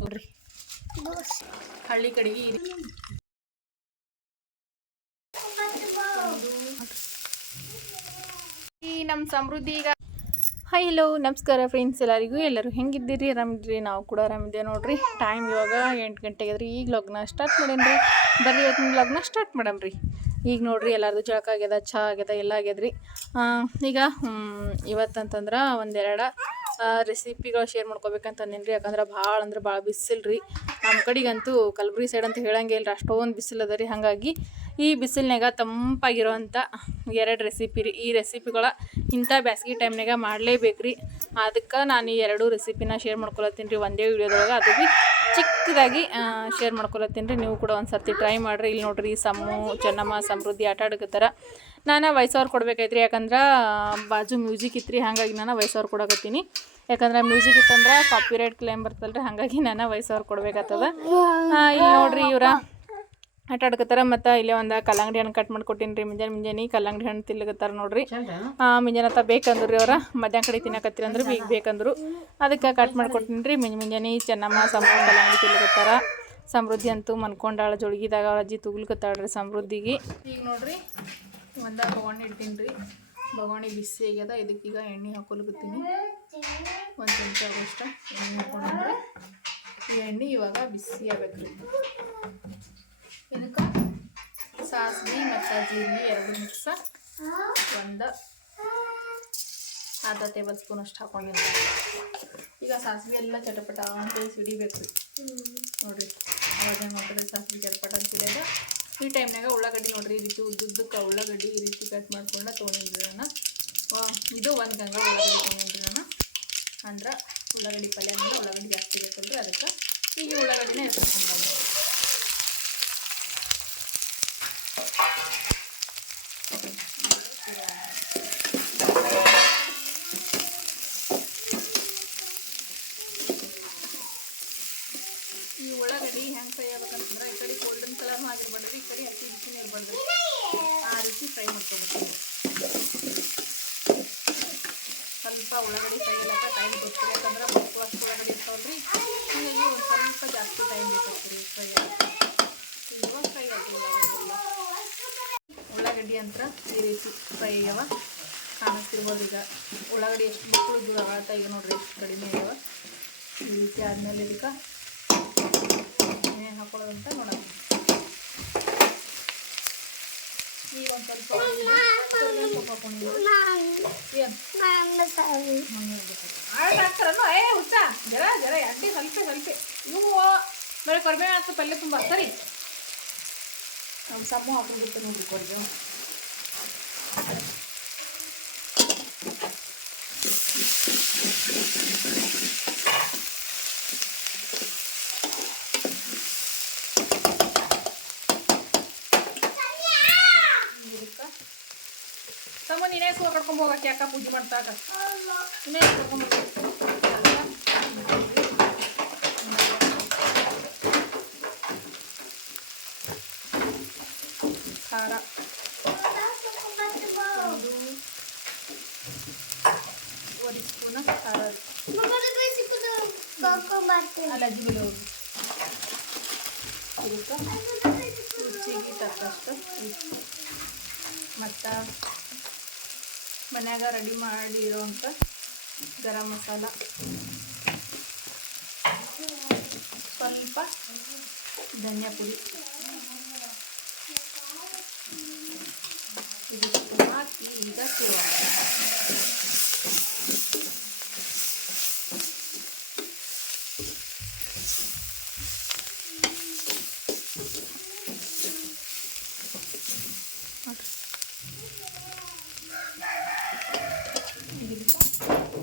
ನೋಡ್ರಿ. ಹಳ್ಳಿ ಕಡೆಗೆ ಈ ನಮ್ಮ ಸಮೃದ್ಧಿ ಈಗ ಹಾಯ್ ಹಲೋ ನಮಸ್ಕಾರ ಫ್ರೆಂಡ್ಸ್ ಎಲ್ಲರಿಗೂ ಎಲ್ಲರೂ ಹೆಂಗಿದ್ದೀರಿ? ಆರಾಮಿದ್ರಿ ನಾವು ಕೂಡ ಆರಾಮಿದ್ದೇವೆ ನೋಡ್ರಿ. ಟೈಮ್ ಇವಾಗ ಎಂಟು ಗಂಟೆಗೆ ಅದ್ರಿ ಈಗ ಲಗ್ನ ಸ್ಟಾರ್ಟ್ ಮಾಡೇನ್ರಿ? ಬರ್ರಿ, ಇವತ್ತಿನ ಲಗ್ನ ಸ್ಟಾರ್ಟ್ ಮಾಡಮ್ರಿ. ಈಗ ನೋಡ್ರಿ, ಎಲ್ಲರದು ಜಳಕ ಆಗ್ಯದ, ಚಾ ಆಗ್ಯದ, ಎಲ್ಲ ಆಗ್ಯದ್ರಿ. ಈಗ ಇವತ್ತಂತಂದ್ರೆ ಒಂದೆರಡು ರೆಸಿಪಿಗಳು ಶೇರ್ ಮಾಡ್ಕೋಬೇಕಂತ ಅಂದೇನ್ರಿ. ಯಾಕಂದ್ರೆ ಭಾಳ ಅಂದ್ರೆ ಭಾಳ ಬಿಸಿಲ್ರಿ. ನಮ್ಮ ಕಡೆಗಂತೂ ಕಲಬುರಗಿ ಸೈಡ್ ಅಂತ ಹೇಳಂಗೆ ಇಲ್ರಿ. ಅಷ್ಟೊಂದು ಬಿಸಿಲು ಅದ ರೀ. ಹಾಗಾಗಿ ಈ ಬಿಸಿಲಿನಾಗ ತಂಪಾಗಿರೋವಂಥ ಎರಡು ರೆಸಿಪಿ ರೀ. ಈ ರೆಸಿಪಿಗಳ ಇಂಥ ಬ್ಯಾಸ್ಗೆ ಟೈಮ್ನಾಗ ಮಾಡಲೇಬೇಕು ರೀ ಅದಕ್ಕೆ ನಾನು ಈ ಎರಡು ರೆಸಿಪಿನ ಶೇರ್ ಮಾಡ್ಕೊಳತ್ತೀನಿ ರೀ. ಒಂದೇ ವೀಡಿಯೋದೊಳಗೆ ಅದು ಭೀ ಚಿಕ್ಕದಾಗಿ ಶೇರ್ ಮಾಡ್ಕೊಳತ್ತೀನಿ ರೀ. ನೀವು ಕೂಡ ಒಂದು ಸರ್ತಿ ಟ್ರೈ ಮಾಡಿರಿ. ಇಲ್ಲಿ ನೋಡ್ರಿ ಸಮ್ಮು ಚೆನ್ನಮ್ಮ, ಸಮೃದ್ಧಿ ಆಟ ಆಡಕತ್ತಾರ ನಾನು ವಯಸ್ಸವ್ರು ಕೊಡ್ಬೇಕಾಯ್ತು ರೀ. ಯಾಕಂದ್ರೆ ಬಾಜು ಮ್ಯೂಸಿಕ್ ಇತ್ತು ರೀ ಹಾಗಾಗಿ ನಾನು ವಯಸ್ಸವ್ರು ಕೊಡಕತ್ತೀನಿ. ಯಾಕಂದ್ರೆ ಮ್ಯೂಸಿಕ್ ಇತ್ತಂದ್ರೆ ಕಾಪಿರೈಟ್ ಕ್ಲೇಮ್ ಬರ್ತಲ್ಲ ರೀ ಹಾಗಾಗಿ ನಾನು ವಯಸ್ಸವ್ರು ಕೊಡ್ಬೇಕಾಗ್ತದ. ಇಲ್ಲಿ ನೋಡ್ರಿ ಇವ್ರ ಆಟ ಆಡ್ಕತ್ತಾರ ಮತ್ತು ಇಲ್ಲೇ ಒಂದು ಕಲ್ಲಂಗಡಿ ಹಣ್ಣು ಕಟ್ ಮಾಡಿ ಕೊಟ್ಟೀನಿ ರೀ ಮುಂಜಾನೆ ಮುಂಜಾನೆ ಕಲ್ಲಂಗಡಿ ಹಣ್ಣು ತಿನ್ಲಕತ್ತಾರ ನೋಡ್ರಿ. ಆ, ಮುಂಜಾನೆ ಅತ್ತ ಬೇಕಂದ್ರು ರೀ ಅವ್ರ. ಮಧ್ಯಾಹ್ನ ಕಡೆ ತಿನ್ನಕತ್ತೀರಿ ಅಂದ್ರೆ ಈಗ ಬೇಕಂದ್ರು. ಅದಕ್ಕೆ ಕಟ್ ಮಾಡಿ ಕೊಟ್ಟಿನಿ ರೀ ಮುಂಜಾನೆ ಮುಂಜಾನೆ ಚೆನ್ನಮ್ಮ ಸಮ ಕಲ್ಲಂಗಡಿ ತಿನ್ಲಕತ್ತಾರ. ಸಮೃದ್ಧಿ ಅಂತೂ ಮನ್ಕೊಂಡಾಳ ಜೋಳಿಗಿದಾಗ ಅವ್ರ ಅಜ್ಜಿ ತುಗ್ಲಿಕತ್ತಾಳ್ರಿ ಸಮೃದ್ಧಿಗೆ. ಈಗ ನೋಡ್ರಿ ಒಂದ ಬಗೋಣಿ ಇಡ್ತೀನಿ ರೀ ಬೊಗಣಿ ಬಿಸಿ ಆಗ್ಯದ. ಇದಕ್ಕೀಗ ಎಣ್ಣೆ ಹಾಕೊಲ್ಕತ್ತೀನಿ. ಒಂದು ಚಮಚ ಆಗೋಷ್ಟು ಎಣ್ಣೆ ಹಾಕೊಂಡ್ರೆ ಈ ಎಣ್ಣೆ ಇವಾಗ ಬಿಸಿ ಆಗ್ಬೇಕು ರೀ ಇದಕ್ಕೆ ಸಾಸಿವೆ ಮತ್ತು ಜೀರಿಗೆ ಎರಡು ಮಿಕ್ಸ. ಒಂದು ಅರ್ಧ ಟೇಬಲ್ ಸ್ಪೂನ್ ಅಷ್ಟು ಹಾಕೊಂಡಿದ್ದೆ ಈಗ ಸಾಸಿವೆ ಎಲ್ಲ ಚಟಪಟ ಅಂತ ಸಿಡಿಬೇಕು ನೋಡಿರಿ, ಅವಾಗ ಮಾಡ್ತಾರೆ, ಸಾಸಿವೆ ಚಟಪಟ ಅಂತಿಲ್ಲ ಈ ಟೈಮ್ನಾಗ ಉಳ್ಳಾಗಡ್ಡಿ ನೋಡ್ರಿ, ಈ ರೀತಿ ಉದ್ದುದ್ದಕ್ಕೆ ಉಳ್ಳಾಗಡ್ಡಿ ಈ ರೀತಿ ಕಟ್ ಮಾಡ್ಕೊಂಡು ತೊಗೊಂಡಿದ್ರಿ ಇದು ಒಂದು ಗಂಗ ಉಳ್ಳಾಗಡ್ಡಿ ತೊಗೊಂಡಿದ್ರಿ ಅಂದ್ರೆ ಉಳ್ಳಾಗಡ್ಡಿ ಪಲ್ಯ ಅಂದ್ರೆ ಉಳ್ಳಾಗಡ್ಡಿ ಜಾಸ್ತಿ ಬೇಕಲ್ರಿ ಅದಕ್ಕೆ ಈಗ ಉಳ್ಳಾಗಡ್ಡಿನ ಎತ್ಕೊಂಡು ಈ ಉಳ್ಳಾಗಡ್ಡಿ ಹೆಂಗೆ ಫ್ರೈ ಆಗ್ಬೇಕಂತಂದ್ರೆ ಈ ಕಡೆ ಗೋಲ್ಡನ್ ಕಲರ್ನೂ ಆಗಿರ್ಬಾರ್ದು. ಈ ಕಡೆ ಹಸಿ ಬಿಸಿನೇ ಇರ್ಬಾರ್ದು. ಆ ರೀತಿ ಫ್ರೈ ಮಾಡ್ಕೋಬೇಕು. ಸ್ವಲ್ಪ ಉಳ್ಳಾಗಡ್ಡಿ ಫ್ರೈ ಎಲ್ಲ ಟೈಮ್ ಬೇಕು ಯಾಕಂದ್ರೆ ಅಷ್ಟು ಉಳ್ಳಾಗಡ್ಡಿ ಇರ್ತಾವಲ್ರಿ. ಹೀಗಾಗಿ ಒಂದು ಸ್ವಲ್ಪ ಜಾಸ್ತಿ ಟೈಮ್ ಬೇಕಾಗ್ತದೆ ಫ್ರೈ ಎಲ್ಲ ಫ್ರೈ ಉಳ್ಳಾಗಡ್ಡಿ? ಅಂತ ಈ ರೀತಿ ಫ್ರೈ ಆಗ್ಯಾವ ಕಾಣಿಸ್ತಿರ್ಬೋದು ಈಗ. ಉಳ್ಳಾಗಡ್ಡಿ ಎಷ್ಟು ಮಕ್ಕಳು ದೂರ ಆಗ್ತಾ ಈಗ ನೋಡ್ರಿ ಎಷ್ಟು ಕಡಿಮೆ ಆಗ್ಯಾವ ಈ ರೀತಿ ಆದಮೇಲೆ ಇದಕ್ಕೆ ಏನೇನು ಹಾಕೊಳ್ಳೋದಂತ ನೋಡೋಣ. ಈಗ ಒಂದು ಸ್ವಲ್ಪ ಸೊಪ್ಪು ಆಳ್ದು ಹಾಕ್ತಾರನ್ನು ಏ ಹುಚ್ಚ ಜರ ಜರ ಅಡ್ಡಿ ಸ್ವಲ್ಪ ಸ್ವಲ್ಪ ಇವು ಬೇರೆ ಕರಿಬೇವು ಹಾಕ್ತ ಪಲ್ಯ ತುಂಬ ಸರಿ ನಮ್ಮ ಸಮ್ಮು ಹಾಕೊಂಡಿರ್ತೆ ನೋಡ್ರಿ ಕರಿಬೇವು ತಮ್ಮ ನೀನೇ ಸೋ ಕರ್ಕೊಂಡ್ ಹೋಗಕ್ಕೆ ಯಾಕ ಪೂಜೆ ಮಾಡ್ತಾಗ ನೀನೇ ಕರ್ಕೊಂಡ್ ಖಾರ ಒಂದು ಒಂದು ಸ್ಪೂನ್ ಖಾರ ಅಲ್ಲ ಜಿಗುಲಿ ಹೋಗಿ ಇದಕ್ಕೆ ರುಚಿಗೆ ತಕ್ಕಷ್ಟು ಉಪ್ಪು ಮತ್ತು ಮನ್ಯಾಗ ರೆಡಿ ಮಾಡಿ ಇರೋವಂಥ ಗರಂ ಮಸಾಲ. ಸ್ವಲ್ಪ ಧನಿಯಾ ಪುಡಿ ಇದಿಷ್ಟು ಹಾಕಿ ಈಗ ಸೇವಾ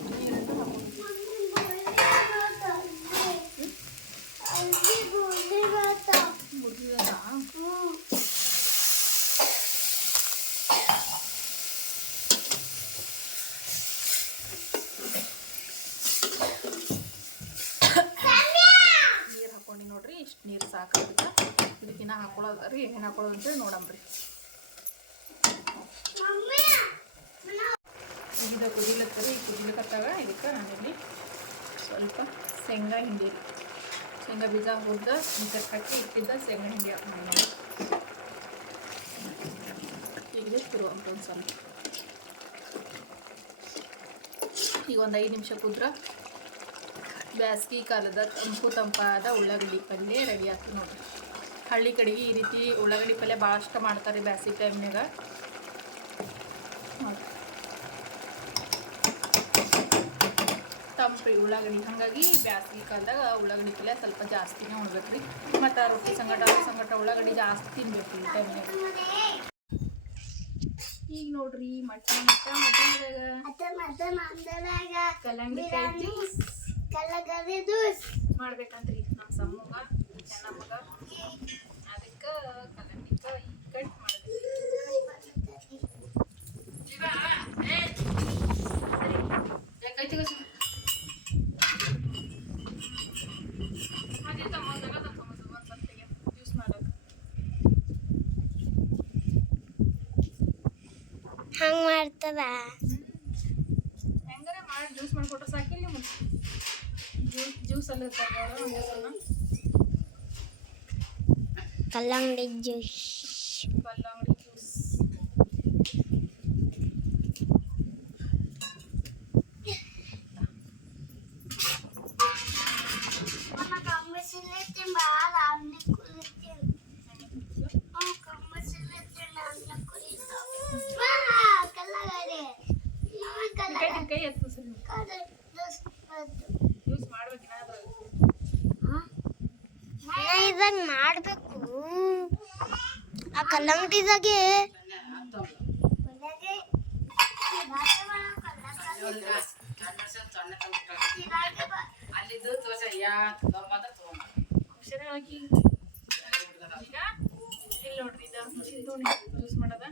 ನೀರನ್ನು ಹಾಕೋದು ಮುದ್ದಿದಾ ನೀರು ಹಾಕೊಂಡು ನೋಡ್ರಿ ಇಷ್ಟು ನೀರು ಸಾಕಾಗುತ್ತೆ ಇದಕ್ಕಿನ್ನ ಹಾಕೊಳ್ಳೋದು ರೀ ಏನು ಹಾಕೊಳ್ಳೋದು ಅಂತೇಳಿ ನೋಡಮ್ರಿ ಇದು ಕುದಿಲತ್ತರಿ ಕುದಿಲಕತ್ತಾಗ ಇದಕ್ಕೆ ನಾನಿಲ್ಲಿ ಸ್ವಲ್ಪ ಶೇಂಗಾ ಹಿಂಡಿ ಶೇಂಗಾ ಬೀಜ ಹುರಿದ ಮಿಕ್ಸರ್ ಹಾಕಿ ಇಟ್ಟಿದ್ದ ಶೇಂಗಾ ಹಿಂಡಿ ಹಾಕೊಂಡು ಈಗ ಶುರು ಅಂತ ಒಂದು ಸ್ವಲ್ಪ ಈಗ ಒಂದು ಐದು ನಿಮಿಷ ಕುದ್ರ. ಬ್ಯಾಸ್ಗಿ ಕಾಲದ ತಂಪು ತಂಪಾದ ಉಳ್ಳಾಗಡ್ಡಿ ಪಲ್ಯ ರೆಡಿ ಆಗ್ತದೆ ನೋಡಿ ಹಳ್ಳಿ ಕಡೆಗೆ ಈ ರೀತಿ ಉಳ್ಳಾಗಡ್ಡಿ ಪಲ್ಯ ಭಾಳಷ್ಟು ಮಾಡ್ತಾರೆ ಬ್ಯಾಸಿಗೆ ಟೈಮ್ನಾಗ ತಂಪು ರೀ ಉಳ್ಳಾಗಡ್ಡಿ. ಹಾಗಾಗಿ ಬ್ಯಾಸ್ಗಿ ಕಾಲದಾಗ ಉಳ್ಳಾಗಡ್ಡಿ ಪಲ್ಯ ಸ್ವಲ್ಪ ಜಾಸ್ತಿನೇ ಉಣ್ಬೇಕು ರೀ ಮತ್ತು ರೊಟ್ಟಿ ಸಂಗಟ ಸಂಗಟ ಉಳ್ಳಾಗಡ್ಡಿ ಜಾಸ್ತಿ ತಿನ್ಬೇಕು ಈ ಟೈಮ್ನಾಗ ಈಗ ನೋಡ್ರಿ ಮಟನ್ ಮಟನ್ ಜ್ಯೂಸ್ ಮಾಡ್ಬೇಕಂತ್ರಿ ನಮ್ಮ ಸಮ್ಮಗ ಚೆನ್ನ ಅದಕ್ಕೆ ಕಲಂಡಿಕ ಕಟ್ ಮಾಡ್ಬೇಕು. ಹಂಗ ಮಾಡ್ತದ ಹೆಂಗಾರ ಮಾಡಿ ಜ್ಯೂಸ್ ಮಾಡ್ಕೊಟ್ರೆ ಸಾಕಿಲ್ಲ ನಿಮ್ಗೆ ಜ್ಯೂಸಲ್ಲಿ ಕಲ್ಲಂಗಡಿ ಜ್ಯೂಸ್ कलंगडी जागे आहे ಅಲ್ಲಿದ್ದು ತೋಸ ಯಾ ದಮ್ಮ ಅಂತ ತಗೊಂಡು ಅಕ್ಷರ ಹಾಕಿ ಈಗ ಇಲ್ಲಿ ನೋಡ್ರಿ ಇದು ಚಿಂತೋಣಿ ಜ್ಯೂಸ್ ಮಾಡೋದ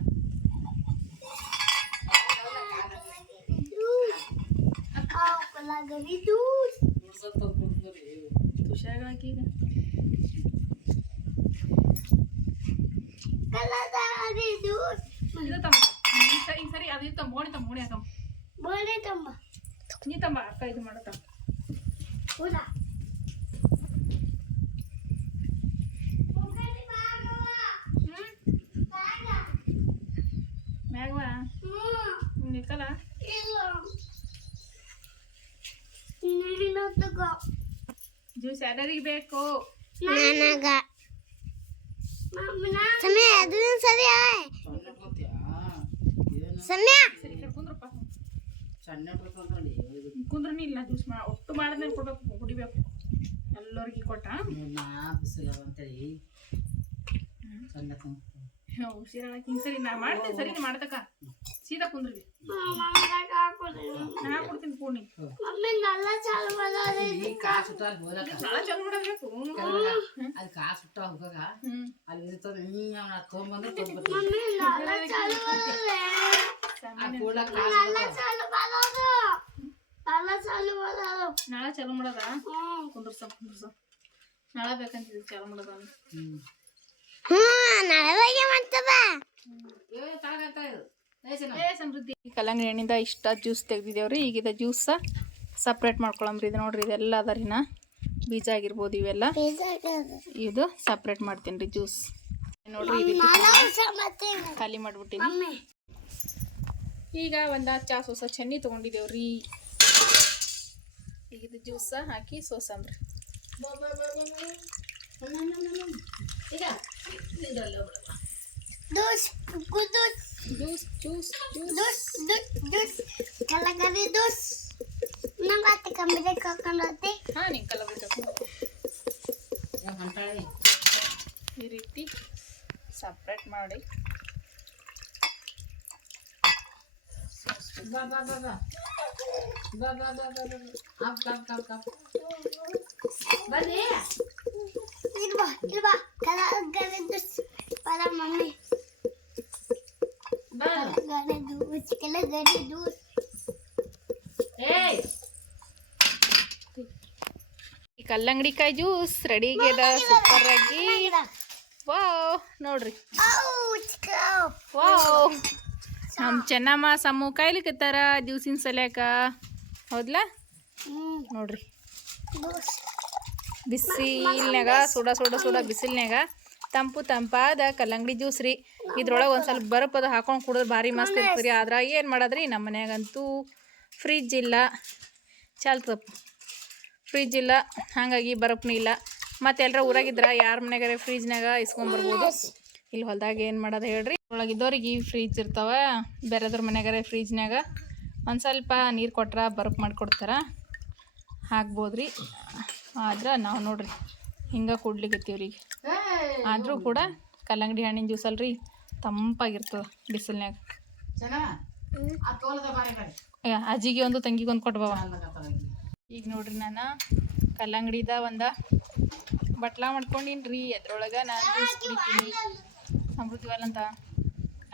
ತುಷಾಗ ಹಾಕಿ ಈಗ Jus ada di beko. Mana ga? Mama. Sama ya, sari ay. ಸಣ್ಣ ಇಟ್ಕೊತಂದ್ರಿ ಕುಂದ್ರ ನೀ ಇಲ್ಲ ಜ್ಯೂಸ್ ಮಾ ಒಟ್ಟು ಮಾಡಿದ್ಮೇಲೆ ಕೊಡ್ಬೇಕು ಕುಡಿಬೇಕು ಎಲ್ಲರಿಗೆ ಕೊಟ್ಟ ನಾ ಬಿಸಿಲ ಅಂತೇಳಿ ಸಣ್ಣ ಹುಷಾರಾಗಿ ಹಿಂಗೆ ಸರಿ ನಾ ಮಾಡ್ತೀನಿ ಸರಿ ನೀ ಮಾಡ್ತಕ್ಕ ಸೀದಾ ಕುಂದ್ರಿ ನಾ ಕೊಡ್ತೀನಿ ಪೂರ್ಣಿ ಈ ಕಾಸು ಸುಟ್ಟ ಅಲ್ಲಿ ಹೋಗಕ ನಾಳೆ ಚಲೋ ಮಾಡಬೇಕು ಅಲ್ಲಿ ಕಾಸು ಸುಟ್ಟ ಹೋಗಾಗ ಹ್ಮ್ ಅಲ್ಲಿ ಇರ್ತದ ನೀ ಅವನ ತೊಗೊಂಬಂದ್ರೆ ನಾಳೆ ಚಲೋ ಮಾಡದ? ಕುಂದ್ರಸ ಕುಂದ್ರಸ. ಬೇಕಂತಿದ್ವಿ ಚಲೋ ಮಾಡದ ಕಲ್ಲಂಗಡಿ ಹಣ್ಣಿಂದ ಇಷ್ಟ ಜ್ಯೂಸ್ ತೆಗ್ದಿದ್ದೇವ್ರಿ. ಈಗ ಜ್ಯೂಸ್ ಜ್ಯೂಸ ಸಪ್ರೇಟ್ ಮಾಡ್ಕೊಳಂಬ್ರಿ ಇದು ನೋಡ್ರಿ ಇದೆಲ್ಲ ಅದರಿನ ಬೀಜ ಆಗಿರ್ಬೋದು ಇವೆಲ್ಲ. ಇದು ಸಪ್ರೇಟ್ ಮಾಡ್ತೀನಿ ರೀ ಜ್ಯೂಸ್. ನೋಡ್ರಿ ಈ ರೀತಿ ಖಾಲಿ ಮಾಡ್ಬಿಟ್ಟಿನಿ. ಈಗ ಒಂದು ಚಾ ಸೋಸ ಚೆನ್ನಿ ತೊಗೊಂಡಿದ್ದೇವ್ರಿ ಈಗ ಇದು ಜ್ಯೂಸ ಹಾಕಿ ಸೋಸಂಬ್ರಿ. ಈಗ ರೀತಿ ಸಪ್ರೇಟ್ ದೋಸ್ Ba ba ba ba. Ba ba ba ba ba. ಕಲ್ಲಂಗಡಿಕಾಯಿ ಜ್ಯೂಸ್ ಸೂಪರ್ ಆಗಿ ವಾವ್ ನೋಡ್ರಿ ವಾವ್ ನಮ್ಮ ಚೆನ್ನಮ್ಮ ಸಮ್ಮು ಕಾಯ್ಲಿಕತ್ತಾರ ಜ್ಯೂಸಿನ ಸಲ್ಯಾಕ? ಹೌದ್ಲಾ? ನೋಡ್ರಿ. ಬಿಸಿಲ್ನ್ಯಾಗ ಸುಡ ಸುಡ ಸುಡ ಬಿಸಿಲ್ನ್ಯಾಗ ತಂಪು ತಂಪಾದ ಕಲ್ಲಂಗಡಿ ಜ್ಯೂಸ್ ರೀ. ಇದ್ರೊಳಗೆ ಒಂದು ಸ್ವಲ್ಪ ಬರಪ್ಪ ಅದು ಹಾಕೊಂಡು ಕುಡಿದ್ರೆ ಭಾರಿ ಮಸ್ತ್ ಇರ್ತದೆ ರೀ. ಆದ್ರೆ ಏನು ಮಾಡೋದ್ರಿ? ನಮ್ಮ ಮನ್ಯಾಗಂತೂ ಫ್ರಿಜ್ ಇಲ್ಲ. ಚಾಲ್ತಪ್ಪ ಫ್ರಿಜ್ ಇಲ್ಲ. ಹಾಗಾಗಿ ಬರಪ್ನೂ ಇಲ್ಲ. ಮತ್ತು ಎಲ್ಲರ ಊರಾಗಿದ್ರ ಯಾರ ಮನ್ಯಾಗಾರ? ಫ್ರಿಜ್ನಾಗ ಇಸ್ಕೊಂಬರ್ಬೋದು ಇಲ್ಲಿ ಹೊಲ್ದಾಗ ಏನು ಮಾಡೋದು ಹೇಳ್ರಿ? ಒಳಗಿದ್ದವ್ರಿಗೆ ಫ್ರಿಜ್ ಇರ್ತಾವ ಬೇರೆದ್ರ ಮನೆಗಾರ ಫ್ರಿಜ್ನಾಗ ಒಂದು ಸ್ವಲ್ಪ ನೀರು ಕೊಟ್ರ ಬರ್ಕ್ ಮಾಡಿಕೊಡ್ತಾರ. ಹಾಕ್ಬೋದು ರೀ ಆದ್ರೆ ನಾವು ನೋಡ್ರಿ ಹಿಂಗೆ ಕೊಡ್ಲಿಕ್ಕೆ ರೀ ಆದರೂ ಕೂಡ ಕಲ್ಲಂಗಡಿ ಹಣ್ಣಿನ ಜ್ಯೂಸ್ ಅಲ್ರಿ ತಂಪಾಗಿರ್ತದೆ ಬಿಸಿಲ್ನಾಗ ಅಜ್ಜಿಗೆ ಒಂದು ತಂಗಿಗೆ ಒಂದು ಕೊಟ್ಬವ. ಈಗ ನೋಡ್ರಿ ನಾನು ಕಲ್ಲಂಗಡಿದ ಒಂದು ಬಟ್ಲಾ ಮಾಡ್ಕೊಂಡಿನ್ರಿ. ಅದ್ರೊಳಗೆ ನಾನು ಜ್ಯೂಸ್ ಕುಡಿತೀನಿ. ಸಮೃದ್ಧಿ ವಲ್ ಅಂತ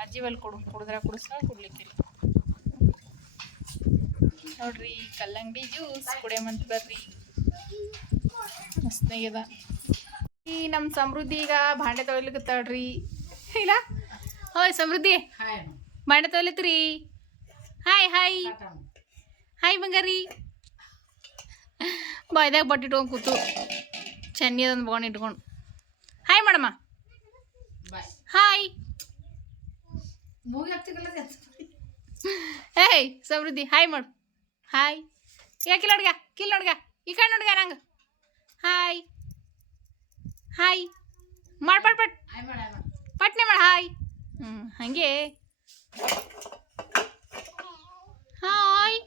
ಅಜ್ಜಿ ಬಲ್ ಕೊಡು ಕುಡಿದ್ರೆ ಕುಡಿಸ್ಕೊಂಡು ಕುಡ್ಲಿಕ್ಕಿಲ್ಲ ನೋಡ್ರಿ ಕಲ್ಲಂಗಡಿ ಜ್ಯೂಸ್ ಕುಡಿಯಮಂತ ಬರ್ರಿ. ಮಸ್ತಾಗ್ಯದ ಈ ನಮ್ಮ ಸಮೃದ್ಧಿ ಈಗ ಭಾಂಡೆ ತೊಳಿಲಿಕತ್ತಾಳ್ರಿ ಇಲ್ಲ? ಹೋಯ್ ಸಮೃದ್ಧಿ. ಹಾಯ್ ಭಾಂಡೆ ತೊಳಿತ್ರಿ. ಹಾಯ್ ಹಾಯ್ ಹಾಯ್ ಬಂಗಾರಿ. ಬಾಯ್ದಾಗ ಬಟ್ಟೆ ಇಟ್ಕೊಂಡು ಕೂತು. ಚೆನ್ನಿ ಅದೊಂದು ಬಗೊಂಡು ಇಟ್ಕೊಂಡು. ಹಾಯ್ ಮಾಡಮ್ಮ ಹಾಯ್ ಏಯ್ ಸಮೃದ್ಧಿ ಹಾಯ್ ಮಾಡು. ಹಾಯ್ ಯಾ ಕಿಲ್ ನೋಡ್ಗ ಕಿಲ್ ನೋಡ್ಗ ಈ ಕಡೆ ನೋಡ್ಗ ನಂಗೆ. ಹಾಯ್ ಹಾಯ್ ಮಾಡ್ ಪಟ್ ಪಟ್. ಪಟ್ನೆ ಮಾಡು ಹಾಯ್ ಹ್ಞೂ ಹಾಗೆ. ಹಾಯ್